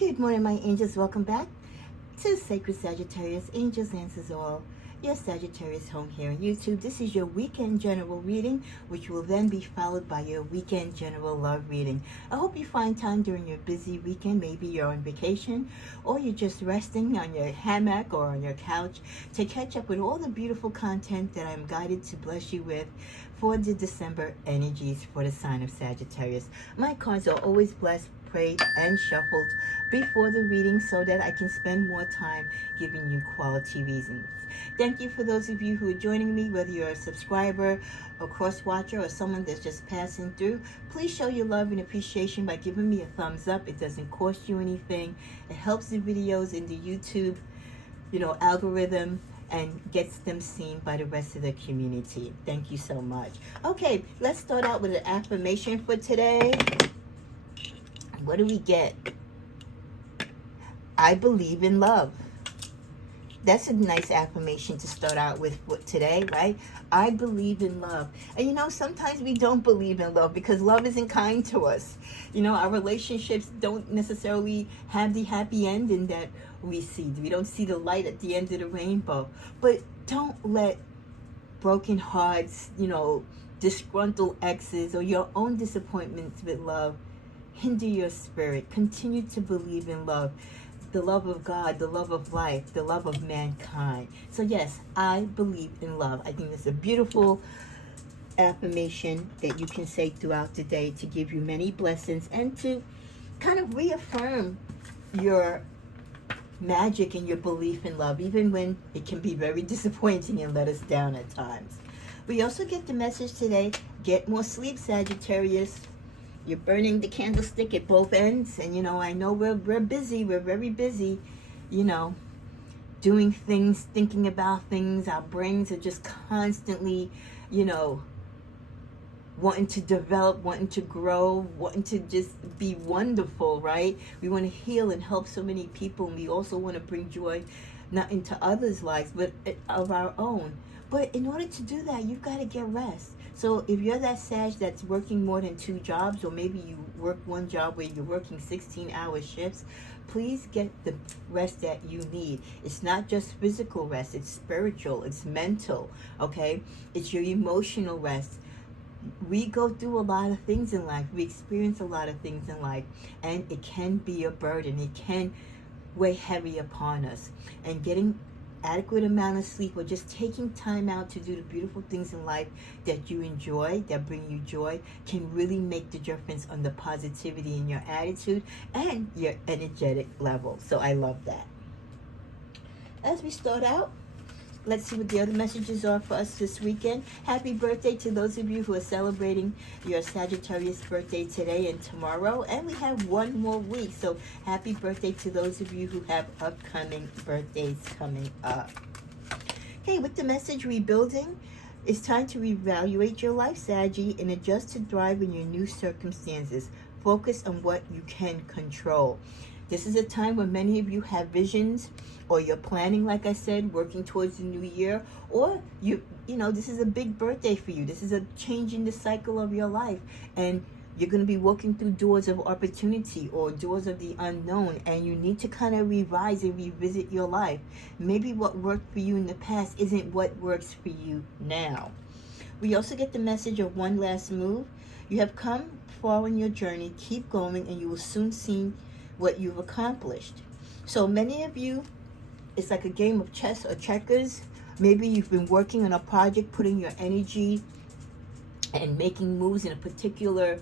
Good morning, my angels. Welcome back to Sacred Sagittarius Angels Answers All. Your Sagittarius home here on YouTube. This is your weekend general reading, which will then be followed by your weekend general love reading. I hope you find time during your busy weekend. Maybe you're on vacation or you're just resting on your hammock or on your couch to catch up with all the beautiful content that I'm guided to bless you with for the December energies for the sign of Sagittarius. My cards are always blessed, prayed, and shuffled before the reading so that I can spend more time giving you quality reasons. Thank you for those of you who are joining me, whether you're a subscriber, a cross-watcher, or someone that's just passing through. Please show your love and appreciation by giving me a thumbs up. It doesn't cost you anything. It helps the videos in the YouTube, algorithm, and gets them seen by the rest of the community. Thank you so much. Okay, let's start out with an affirmation for today. What do we get? I believe in love. That's a nice affirmation to start out with today, right? I believe in love. And sometimes we don't believe in love because love isn't kind to us. Our relationships don't necessarily have the happy ending that we see. We don't see the light at the end of the rainbow. But don't let broken hearts, disgruntled exes, or your own disappointments with love hinder your spirit. Continue to believe in love. The love of God, the love of life, the love of mankind. So yes, I believe in love. I think it's a beautiful affirmation that you can say throughout the day to give you many blessings and to kind of reaffirm your magic and your belief in love, even when it can be very disappointing and let us down at times. We also get the message today, get more sleep, Sagittarius. You're burning the candlestick at both ends. And, I know we're busy. We're very busy, doing things, thinking about things. Our brains are just constantly, wanting to develop, wanting to grow, wanting to just be wonderful, right? We want to heal and help so many people. And we also want to bring joy, not into others' lives, but of our own. But in order to do that, you've got to get rest. So if you're that Sag that's working more than 2 jobs, or maybe you work one job where you're working 16-hour shifts, please get the rest that you need. It's not just physical rest, it's spiritual, it's mental, okay? It's your emotional rest. We go through a lot of things in life. We experience a lot of things in life, and it can be a burden. It can weigh heavy upon us. And getting adequate amount of sleep, or just taking time out to do the beautiful things in life that you enjoy, that bring you joy, can really make the difference on the positivity in your attitude and your energetic level. So I love that. As we start out, let's see what the other messages are for us this weekend. Happy birthday to those of you who are celebrating your Sagittarius birthday today and tomorrow. And we have one more week. So happy birthday to those of you who have upcoming birthdays coming up. Okay, with the message rebuilding, it's time to reevaluate your life, Saggy, and adjust to thrive in your new circumstances. Focus on what you can control. This is a time when many of you have visions, or you're planning, like I said, working towards the new year, or this is a big birthday for you. This is a change in the cycle of your life, and you're going to be walking through doors of opportunity or doors of the unknown, and you need to kind of revise and revisit your life. Maybe what worked for you in the past isn't what works for you now. We also get the message of one last move. You have come far in your journey. Keep going, and you will soon see what you've accomplished. So many of you, it's like a game of chess or checkers. Maybe you've been working on a project, putting your energy and making moves in a particular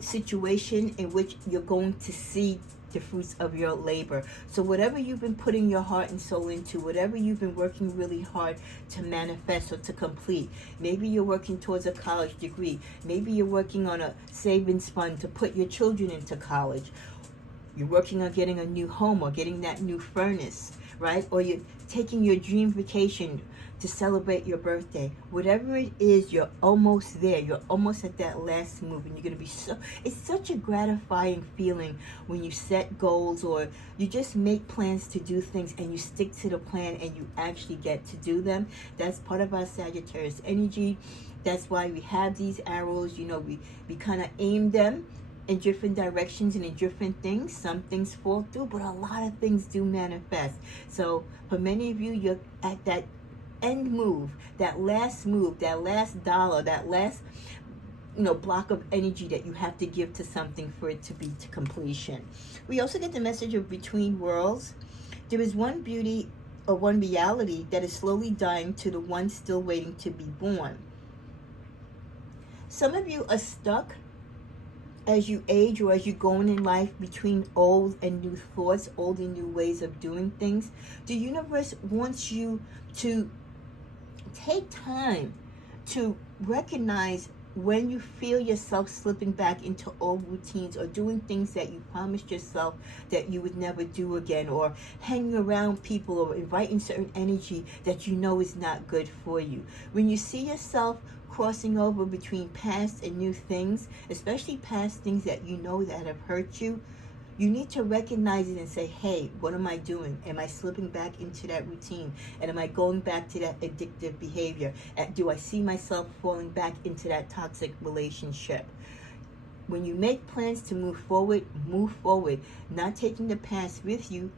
situation in which you're going to see the fruits of your labor. So whatever you've been putting your heart and soul into, whatever you've been working really hard to manifest or to complete, maybe you're working towards a college degree, maybe you're working on a savings fund to put your children into college, you're working on getting a new home or getting that new furnace, right? Or you're taking your dream vacation to celebrate your birthday. Whatever it is, you're almost there. You're almost at that last move, and you're going to be it's such a gratifying feeling when you set goals, or you just make plans to do things and you stick to the plan and you actually get to do them. That's part of our Sagittarius energy. That's why we have these arrows. We kind of aim them in different directions and in different things. Some things fall through, but a lot of things do manifest. So for many of you, you're at that end move, that last dollar, that last block of energy that you have to give to something for it to be to completion. We also get the message of between worlds. There is one beauty or one reality that is slowly dying to the one still waiting to be born. Some of you are stuck as you age or as you're going in life between old and new thoughts, old and new ways of doing things. The universe wants you to take time to recognize when you feel yourself slipping back into old routines or doing things that you promised yourself that you would never do again, or hanging around people or inviting certain energy that you know is not good for you. When you see yourself crossing over between past and new things, especially past things that you know that have hurt you, you need to recognize it and say, hey, what am I doing? Am I slipping back into that routine? And am I going back to that addictive behavior? Do I see myself falling back into that toxic relationship? When you make plans to move forward, not taking the past with you,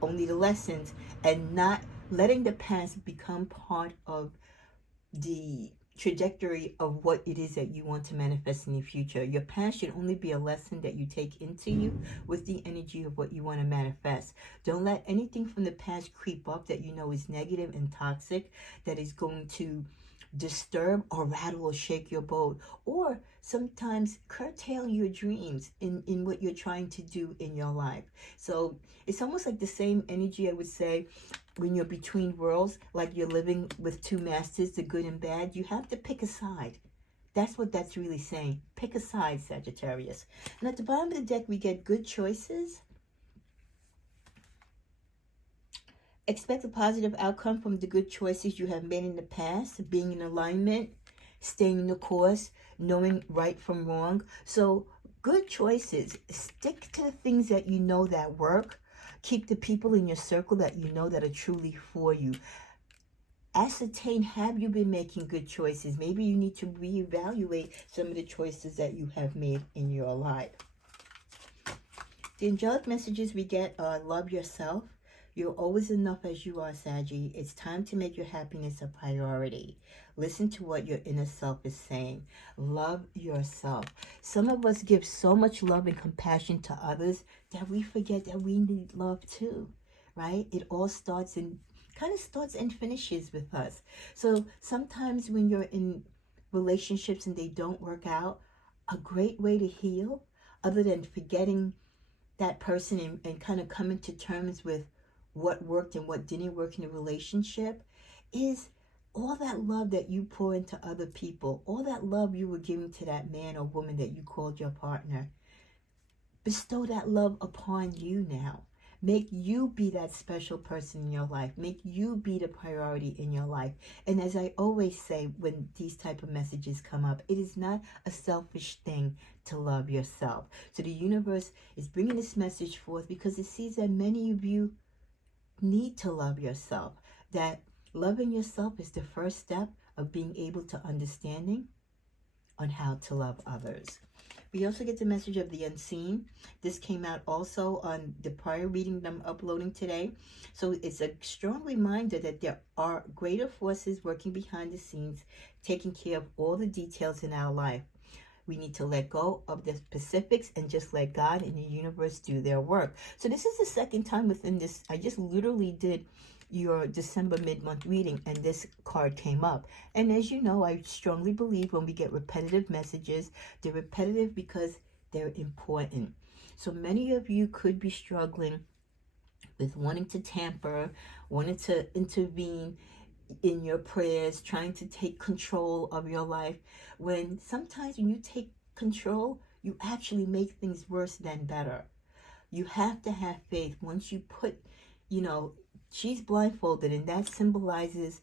only the lessons, and not letting the past become part of the trajectory of what it is that you want to manifest in the future. Your past should only be a lesson that you take into you with the energy of what you want to manifest. Don't let anything from the past creep up that you know is negative and toxic, that is going to disturb or rattle or shake your boat, or sometimes curtail your dreams in what you're trying to do in your life. So it's almost like the same energy, I would say, when you're between worlds, like you're living with two masters, the good and bad. You have to pick a side. That's what that's really saying. Pick a side, Sagittarius. And at the bottom of the deck, we get good choices. Expect a positive outcome from the good choices you have made in the past, being in alignment, staying the course, knowing right from wrong. So good choices. Stick to the things that you know that work. Keep the people in your circle that you know that are truly for you. Ascertain, have you been making good choices? Maybe you need to reevaluate some of the choices that you have made in your life. The angelic messages we get are love yourself. You're always enough as you are, Saggy. It's time to make your happiness a priority. Listen to what your inner self is saying. Love yourself. Some of us give so much love and compassion to others that we forget that we need love too, right? It all starts and finishes with us. So sometimes when you're in relationships and they don't work out, a great way to heal, other than forgetting that person and kind of coming to terms with what worked and what didn't work in a relationship, is all that love that you pour into other people, all that love you were giving to that man or woman that you called your partner. Bestow that love upon you now. Make you be that special person in your life. Make you be the priority in your life. And as I always say when these type of messages come up, it is not a selfish thing to love yourself. So the universe is bringing this message forth because it sees that many of you need to love yourself. That loving yourself is the first step of being able to understanding on how to love others. We also get the message of the unseen. This came out also on the prior reading that I'm uploading today. So it's a strong reminder that there are greater forces working behind the scenes, taking care of all the details in our life. We need to let go of the specifics and just let God and the universe do their work. So this is the second time within this. I just literally did your December mid-month reading and this card came up. And as you know, I strongly believe when we get repetitive messages, they're repetitive because they're important. So many of you could be struggling with wanting to tamper, wanting to intervene in your prayers, trying to take control of your life, when sometimes when you take control, you actually make things worse than better. You have to have faith. Once you put, she's blindfolded, and that symbolizes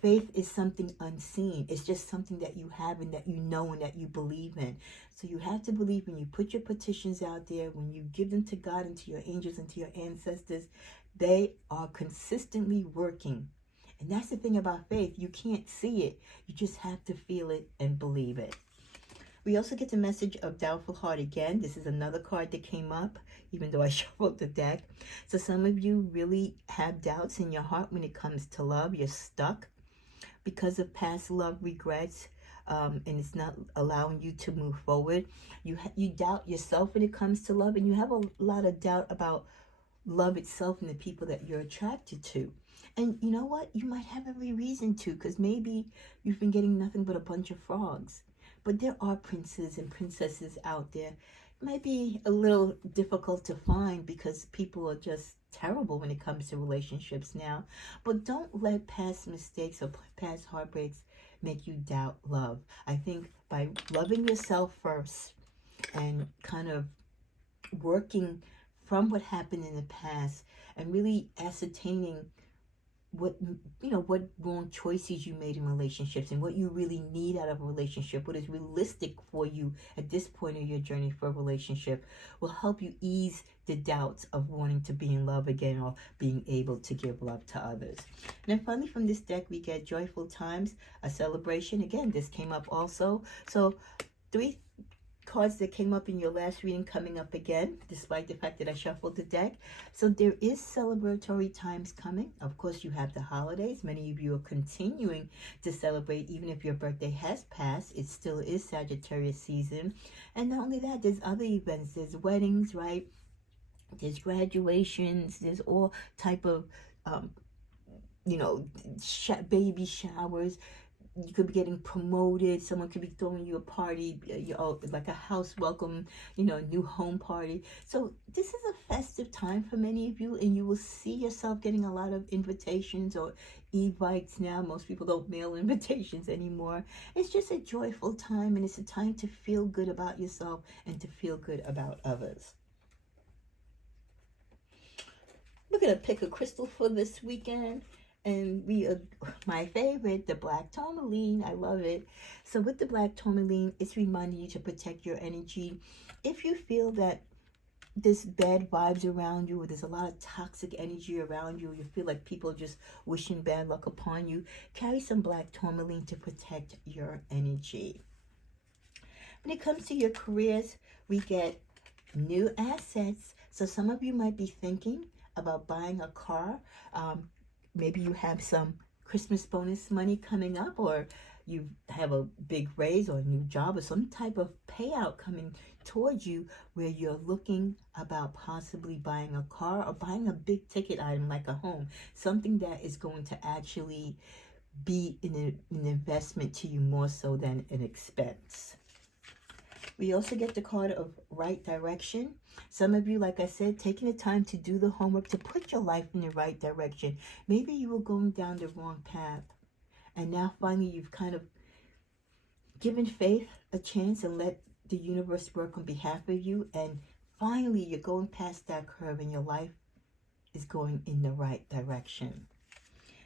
faith is something unseen. It's just something that you have and that you know and that you believe in. So you have to believe when you put your petitions out there, when you give them to God and to your angels and to your ancestors, they are consistently working. And that's the thing about faith. You can't see it. You just have to feel it and believe it. We also get the message of Doubtful Heart again. This is another card that came up, even though I shuffled the deck. So some of you really have doubts in your heart when it comes to love. You're stuck because of past love regrets, and it's not allowing you to move forward. You doubt yourself when it comes to love, and you have a lot of doubt about love itself and the people that you're attracted to. And you know what? You might have every reason to, because maybe you've been getting nothing but a bunch of frogs. But there are princes and princesses out there. It might be a little difficult to find because people are just terrible when it comes to relationships now. But don't let past mistakes or past heartbreaks make you doubt love. I think by loving yourself first and kind of working from what happened in the past and really ascertaining what wrong choices you made in relationships and what you really need out of a relationship, what is realistic for you at this point in your journey for a relationship, will help you ease the doubts of wanting to be in love again or being able to give love to others. And then finally from this deck we get Joyful Times, a celebration. Again, this came up also. So 3 cards that came up in your last reading coming up again, despite the fact that I shuffled the deck. So there is celebratory times coming. Of course, you have the holidays. Many of you are continuing to celebrate, even if your birthday has passed. It still is Sagittarius season. And not only that, there's other events. There's weddings, right? There's graduations. There's all type of, baby showers. You could be getting promoted. Someone could be throwing you a party, like a house welcome, new home party. So this is a festive time for many of you, and you will see yourself getting a lot of invitations or evites now. Most people don't mail invitations anymore. It's just a joyful time, and it's a time to feel good about yourself and to feel good about others. We're going to pick a crystal for this weekend. And my favorite, the black tourmaline. I love it. So with the black tourmaline, it's reminding you to protect your energy. If you feel that there's bad vibes around you, or there's a lot of toxic energy around you, you feel like people are just wishing bad luck upon you, carry some black tourmaline to protect your energy. When it comes to your careers, we get new assets. So some of you might be thinking about buying a car. Maybe you have some Christmas bonus money coming up, or you have a big raise or a new job or some type of payout coming towards you where you're looking about possibly buying a car or buying a big ticket item like a home, something that is going to actually be an investment to you more so than an expense. We also get the card of right direction. Some of you, like I said, taking the time to do the homework to put your life in the right direction. Maybe you were going down the wrong path, and now finally you've kind of given faith a chance and let the universe work on behalf of you, and finally you're going past that curve and your life is going in the right direction.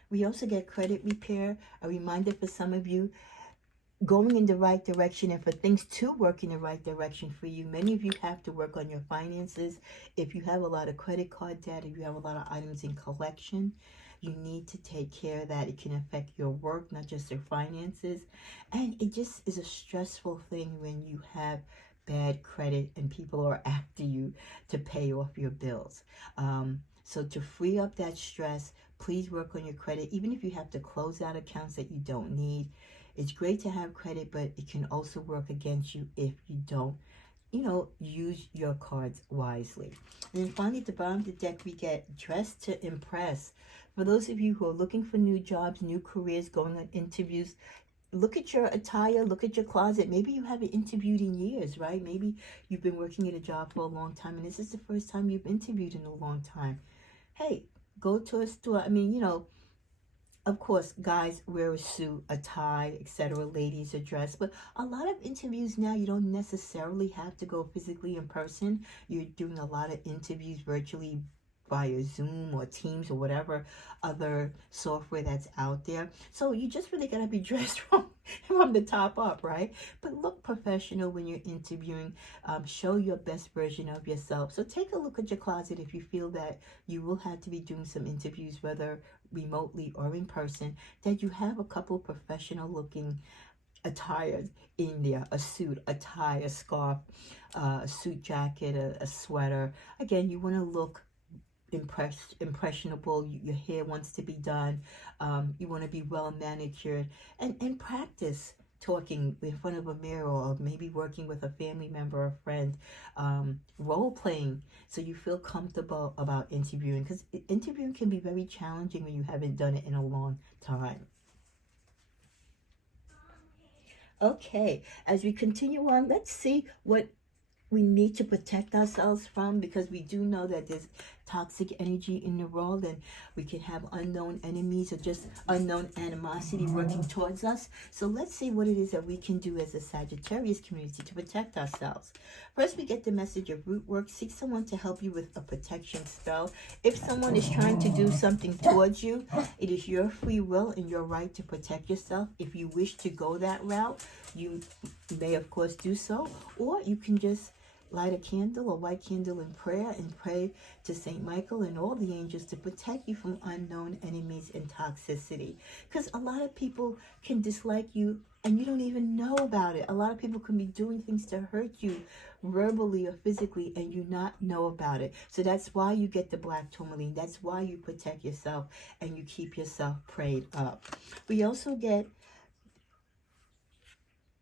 We also get credit repair, a reminder for some of you going in the right direction, and for things to work in the right direction for you, many of you have to work on your finances. If you have a lot of credit card debt, if you have a lot of items in collection, you need to take care of that. It can affect your work, not just your finances. And it just is a stressful thing when you have bad credit and people are after you to pay off your bills. So to free up that stress, please work on your credit, even if you have to close out accounts that you don't need. It's great to have credit, but it can also work against you if you don't, use your cards wisely. And then finally, at the bottom of the deck, we get Dress to Impress. For those of you who are looking for new jobs, new careers, going on interviews, look at your attire, look at your closet. Maybe you haven't interviewed in years, right? Maybe you've been working at a job for a long time, and this is the first time you've interviewed in a long time. Hey, go to a store. Of course, guys wear a suit, a tie, etc. Ladies a dress. But a lot of interviews now, you don't necessarily have to go physically in person. You're doing a lot of interviews virtually via Zoom or Teams or whatever other software that's out there. So you just really got to be dressed from the top up, right? But look professional when you're interviewing. Show your best version of yourself. So take a look at your closet if you feel that you will have to be doing some interviews, whether remotely or in person, that you have a couple professional looking attire in there, a suit, a tie, a scarf, a suit jacket, a sweater. Again, you want to look impressionable. Your hair wants to be done. You want to be well manicured, and practice talking in front of a mirror, or maybe working with a family member or friend, role playing, so you feel comfortable about interviewing, because interviewing can be very challenging when you haven't done it in a long time. Okay, as we continue on, let's see what we need to protect ourselves from, because we do know that there's toxic energy in the world, and we can have unknown enemies or just unknown animosity working towards us. So let's see what it is that we can do as a Sagittarius community to protect ourselves. First, we get the message of root work. Seek someone to help you with a protection spell. If someone is trying to do something towards you, it is your free will and your right to protect yourself. If you wish to go that route, you may of course do so, or you can just light a candle, a white candle, in prayer, and pray to Saint Michael and all the angels to protect you from unknown enemies and toxicity. Because a lot of people can dislike you and you don't even know about it. A lot of people can be doing things to hurt you verbally or physically and you not know about it. So that's why you get the black tourmaline. That's why you protect yourself and you keep yourself prayed up. We also get,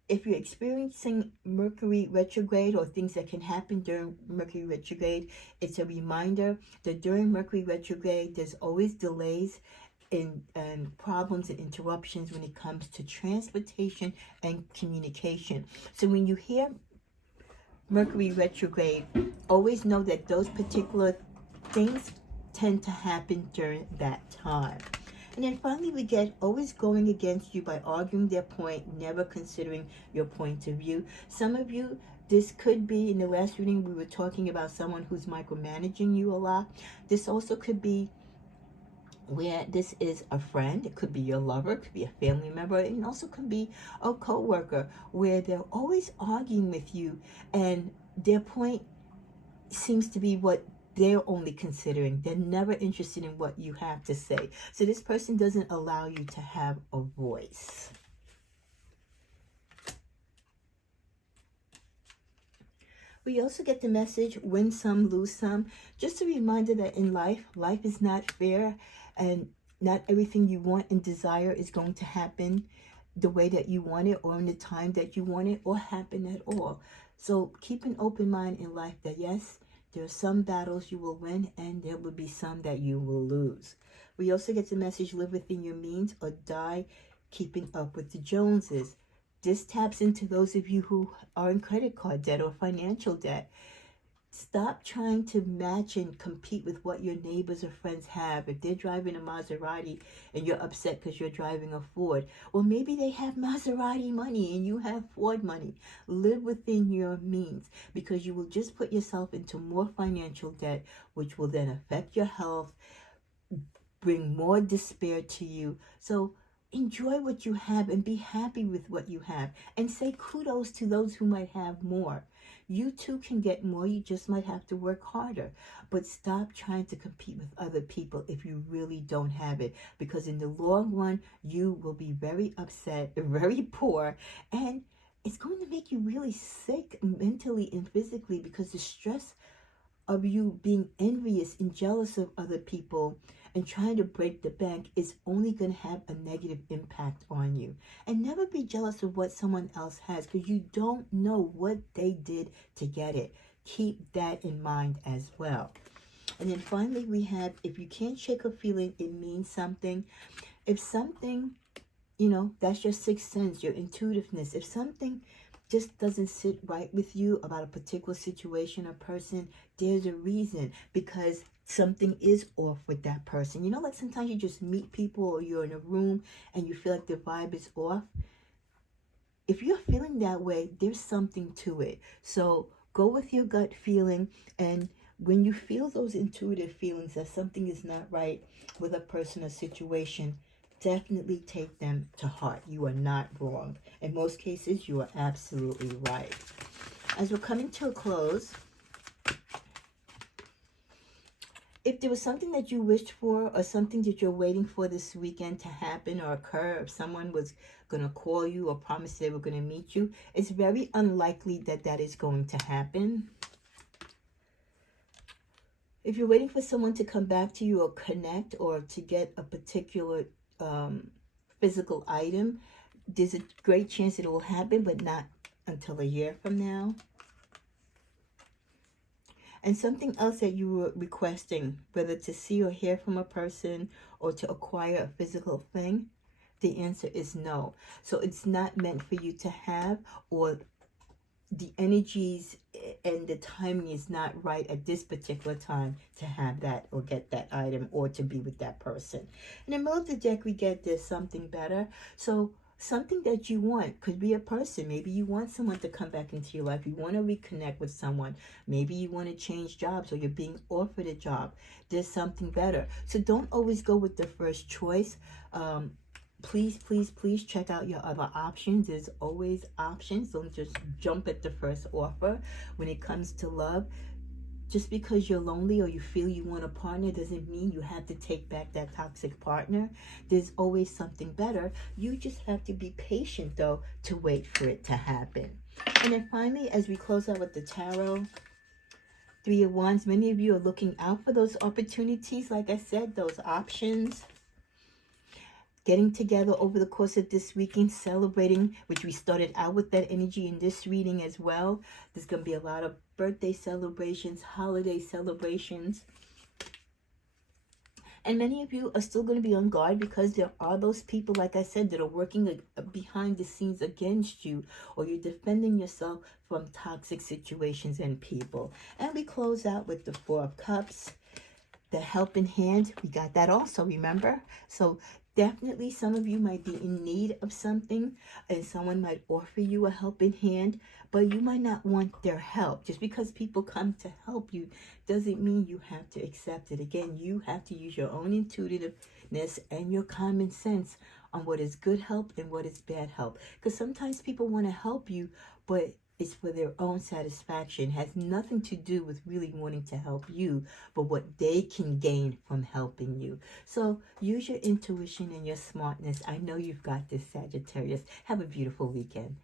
if you're experiencing Mercury retrograde or things that can happen during Mercury retrograde, it's a reminder that during Mercury retrograde, there's always delays and problems and interruptions when it comes to transportation and communication. So when you hear Mercury retrograde, always know that those particular things tend to happen during that time. And then finally, we get always going against you by arguing their point, never considering your point of view. Some of you, this could be, in the last reading, we were talking about someone who's micromanaging you a lot. This also could be where this is a friend. It could be your lover, it could be a family member, and also could be a co-worker, where they're always arguing with you and their point seems to be what they're only considering. They're never interested in what you have to say. So this person doesn't allow you to have a voice. We also get the message, win some, lose some. Just a reminder that in life is not fair, and not everything you want and desire is going to happen the way that you want it, or in the time that you want it, or happen at all. So keep an open mind in life that yes, there are some battles you will win and there will be some that you will lose. We also get the message, live within your means or die keeping up with the Joneses. This taps into those of you who are in credit card debt or financial debt. Stop trying to match and compete with what your neighbors or friends have. If they're driving a Maserati and you're upset because you're driving a Ford, or maybe they have Maserati money and you have Ford money. Live within your means, because you will just put yourself into more financial debt, which will then affect your health, bring more despair to you. So enjoy what you have and be happy with what you have, and say kudos to those who might have more. You too can get more, you just might have to work harder. But stop trying to compete with other people if you really don't have it, because in the long run, you will be very upset, very poor, and it's going to make you really sick mentally and physically, because the stress of you being envious and jealous of other people and trying to break the bank is only going to have a negative impact on you. And never be jealous of what someone else has, because you don't know what they did to get it. Keep that in mind as well. And then finally, we have, if you can't shake a feeling, it means something. If something, that's your sixth sense, your intuitiveness. If something just doesn't sit right with you about a particular situation or person, there's a reason, because something is off with that person. Like sometimes you just meet people or you're in a room and you feel like the vibe is off. If you're feeling that way, there's something to it. So go with your gut feeling, and when you feel those intuitive feelings that something is not right with a person or situation, definitely take them to heart. You are not wrong. In most cases, you are absolutely right. As we're coming to a close, if there was something that you wished for or something that you're waiting for this weekend to happen or occur, if someone was going to call you or promise they were going to meet you, it's very unlikely that that is going to happen. If you're waiting for someone to come back to you or connect or to get a particular physical item, there's a great chance it will happen, but not until a year from now. And something else that you were requesting, whether to see or hear from a person or to acquire a physical thing, the answer is no. So it's not meant for you to have, or the energies and the timing is not right at this particular time to have that or get that item or to be with that person. In the middle of the deck, we get there's something better. So something that you want could be a person. Maybe you want someone to come back into your life. You want to reconnect with someone. Maybe you want to change jobs or you're being offered a job. There's something better. So don't always go with the first choice. Please, please, please check out your other options. There's always options. Don't just jump at the first offer. When it comes to love, just because you're lonely or you feel you want a partner doesn't mean you have to take back that toxic partner. There's always something better. You just have to be patient, though, to wait for it to happen. And then finally, as we close out with the tarot, Three of Wands, many of you are looking out for those opportunities. Like I said, those options. Getting together over the course of this weekend, celebrating, which we started out with that energy in this reading as well. There's going to be a lot of birthday celebrations, holiday celebrations. And many of you are still going to be on guard because there are those people, like I said, that are working behind the scenes against you, or you're defending yourself from toxic situations and people. And we close out with the Four of Cups, the helping hand. We got that also, remember? So definitely some of you might be in need of something and someone might offer you a helping hand, but you might not want their help. Just because people come to help you doesn't mean you have to accept it. Again, you have to use your own intuitiveness and your common sense on what is good help and what is bad help. Because sometimes people want to help you, but it's for their own satisfaction. It has nothing to do with really wanting to help you, but what they can gain from helping you. So use your intuition and your smartness. I know you've got this, Sagittarius. Have a beautiful weekend.